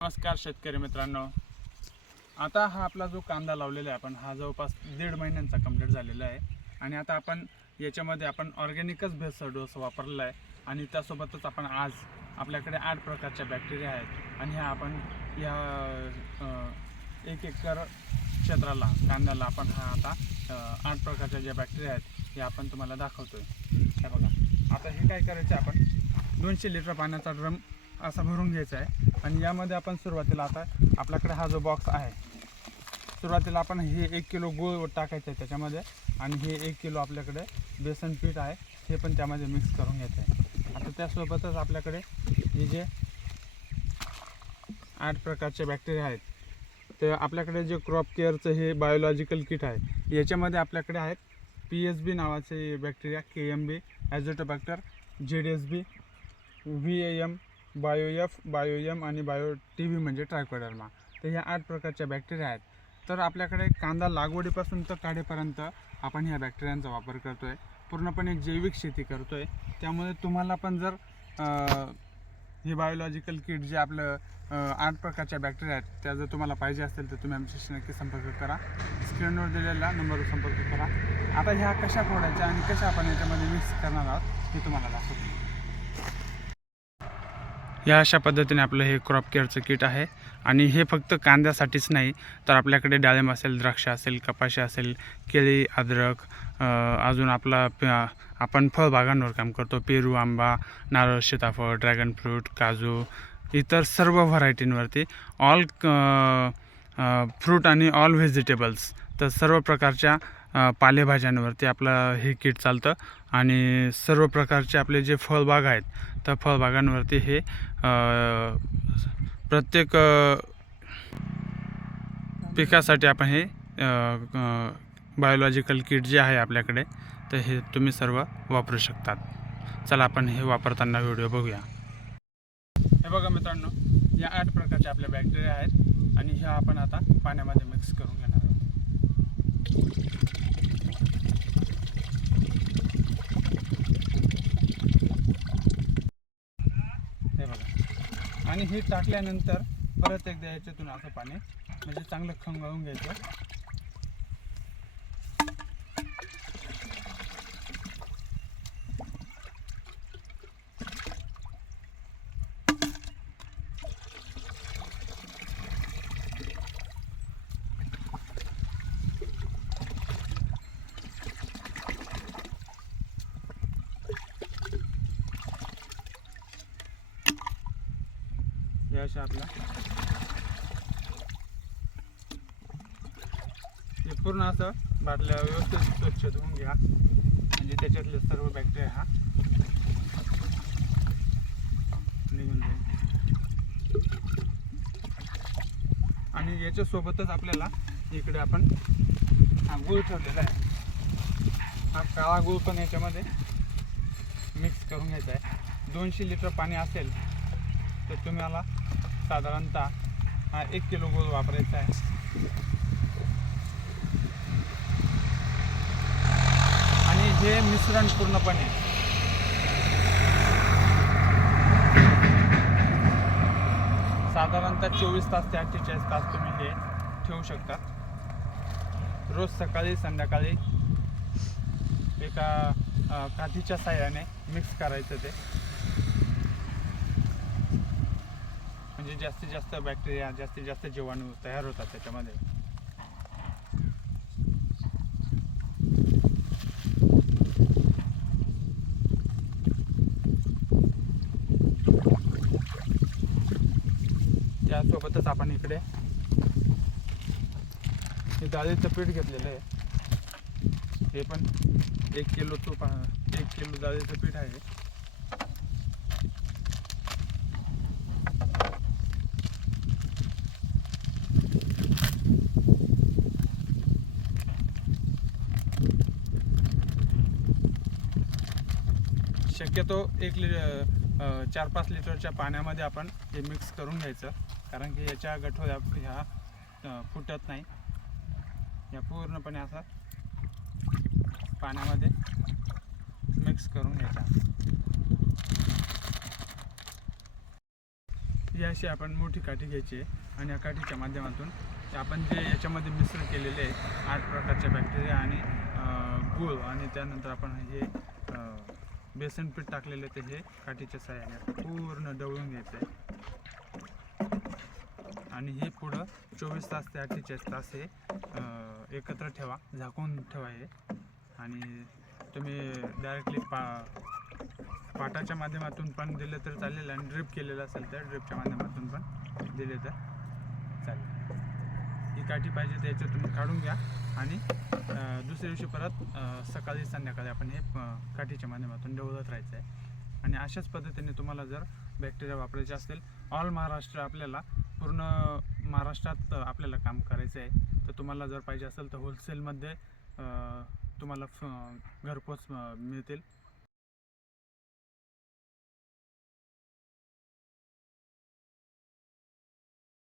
नमस्कार शेतकरी मित्रांनो. आता हा आपला जो कांदा लावलेला आहे आपण हा जवळपास 1.5 महिन्यांचा कंप्लीट झालेला आहे आणि आता आपण याच्यामध्ये आपण ऑर्गॅनिकच भेसळ डोस वापरलेला आहे आणि त्यासोबतच आपण आज आपल्याकडे 8 प्रकारच्या बॅक्टेरिया आहेत आणि ह्या आपण या 1 एकर क्षेत्राला कांद्याला आपण हा आता 8 प्रकारच्या ज्या बॅक्टेरिया आहेत हे आपण तुम्हाला दाखवतोय. हे बघा, आता हे काय करायचं, आपण 200 लिटर पाण्याचा ड्रम असा भरून घ्यायचा आहे आणि यामध्ये आपण सुरुवातीला आता आपल्याकडे हा जो बॉक्स आहे सुरुवातीला आपण हे 1 किलो गूळ टाकायचं आहे त्याच्यामध्ये आणि हे 1 किलो आपल्याकडे बेसन पीठ आहे हे पण त्यामध्ये मिक्स करून घ्यायचं आहे. आता त्यासोबतच आपल्याकडे हे जे 8 प्रकारचे बॅक्टेरिया आहेत तर आपल्याकडे जे क्रॉप केअरचं हे बायोलॉजिकल किट आहे याच्यामध्ये आपल्याकडे आहेत PSB नावाचे bacteria, KMB, azotobacter, ZSB, VAM, बायोएफ, बायोएम आणि बायो TB म्हणजे ट्रायकोडर्मा. तर ह्या 8 प्रकारच्या बॅक्टेरिया आहेत. तर आपल्याकडे कांदा लागवडीपासून तर काढेपर्यंत आपण ह्या बॅक्टेरियांचा वापर करतो आहे, पूर्णपणे जैविक शेती करतो आहे. त्यामुळे तुम्हाला पण जर हे बायोलॉजिकल किट जे आपलं 8 प्रकारच्या बॅक्टेरिया आहेत त्या जर तुम्हाला पाहिजे असेल तर तुम्ही आमच्याशी नक्की संपर्क करा. स्क्रीनवर दिलेल्या नंबरवर संपर्क करा. आता ह्या कशा फोडायच्या आणि कशा आपण याच्यामध्ये मिक्स करणार आहोत हे तुम्हाला दाखवतो. या अशा पद्धतीने आपलं हे क्रॉप केअरचं किट आहे आणि हे फक्त कांद्यासाठीच नाही तर आपल्याकडे डाळिंब असेल, द्राक्ष असेल, कपाशी असेल, केळी, अद्रक, अजून आपला आपण फळबागांवर काम करतो, पेरू, आंबा, नारळ, सीताफळ, ड्रॅगन फ्रूट, काजू, इतर सर्व व्हरायटींवरती ऑल फ्रूट आणि ऑल व्हेजिटेबल्स तर सर्व प्रकारच्या पालेभाज्यांवरती आपलं हे किट चालतं आणि सर्व प्रकारचे आपले जे फळबाग आहेत तर फळबागांवरती हे प्रत्येक पिकासाठी आपण हे बायोलॉजिकल किट जे आहे आपल्याकडे तर हे तुम्ही सर्व वापरू शकतात. चला आपण हे वापरताना व्हिडिओ बघूया. हे बघा मित्रांनो, या 8 प्रकारच्या आपल्या बॅक्टेरिया आहेत आणि ह्या आपण आता पाण्यामध्ये मिक्स करून घेणार आहोत. हे बघा, आणि हे टाकल्यानंतर परत एकदा याच्यातून असं पाणी म्हणजे चांगलं खंगाळून घ्यायचं. हे अशा आपला हे पूर्ण असं बाटल्या व्यवस्थित स्वच्छ धुवून घ्या म्हणजे त्याच्यातले सर्व बॅक्टेरिया हा निघून जाईल. आणि याच्यासोबतच आपल्याला इकडे आपण हा गूळ ठेवलेला आहे, हा काळा गूळ पण याच्यामध्ये मिक्स करून घ्यायचा आहे. 200 लिटर पाणी असेल तर तुम्हाला साधारणतः हा 1 किलो गूळ वापरायचा आहे. आणि हे मिश्रण पूर्णपणे साधारणतः 24 तास ते 48 तास तुम्ही हे ठेवू शकता. रोज सकाळी संध्याकाळी एका काठीच्या साह्याने मिक्स करायचं ते, म्हणजे जास्तीत जास्त बॅक्टेरिया, जास्तीत जास्त जीवाणू तयार होतात त्याच्यामध्ये. यासोबतच आपण इकडे हे डाळीचं पीठ घेतलेलं आहे, हे पण 1 किलो डाळीचं पीठ आहे. शक्यतो 4-5 लिटरच्या पाण्यामध्ये आपण हे मिक्स करून घ्यायचं, कारण की याच्या गठोळ्या ह्या फुटत नाही. या पूर्णपणे असा पाण्यामध्ये मिक्स करून घ्यायचा. ही अशी आपण मोठी काठी घ्यायची आहे आणि या काठीच्या माध्यमातून आपण जे याच्यामध्ये मिश्रण केलेले आहे 8 प्रकारच्या बॅक्टेरिया आणि गूळ आणि त्यानंतर आपण हे बेसन पीठ टाकलेले ते हे काठीच्या साहाय्याने पूर्ण डवळून घ्यायचं आहे आणि हे पुढं 24 तास ते 48 तास हे एकत्र ठेवा, झाकून ठेवा हे. आणि तुम्ही डायरेक्टली पाटाच्या माध्यमातून पण दिलं तर चालेल आणि ड्रिप केलेलं असेल तर ड्रिपच्या माध्यमातून पण दिले तर चालेल. ही काठी पाहिजे तर याच्यातून काढून घ्या आणि दुसऱ्या दिवशी परत सकाळी संध्याकाळी आपण हे काठीच्या माध्यमातून ढवळत राहायचं आहे. आणि अशाच पद्धतीने तुम्हाला जर बॅक्टेरिया वापरायचे असतील ऑल महाराष्ट्र, आपल्याला पूर्ण महाराष्ट्रात आपल्याला काम करायचं आहे, तर तुम्हाला जर पाहिजे असेल तर होलसेलमध्ये तुम्हाला घरपोच मिळतील.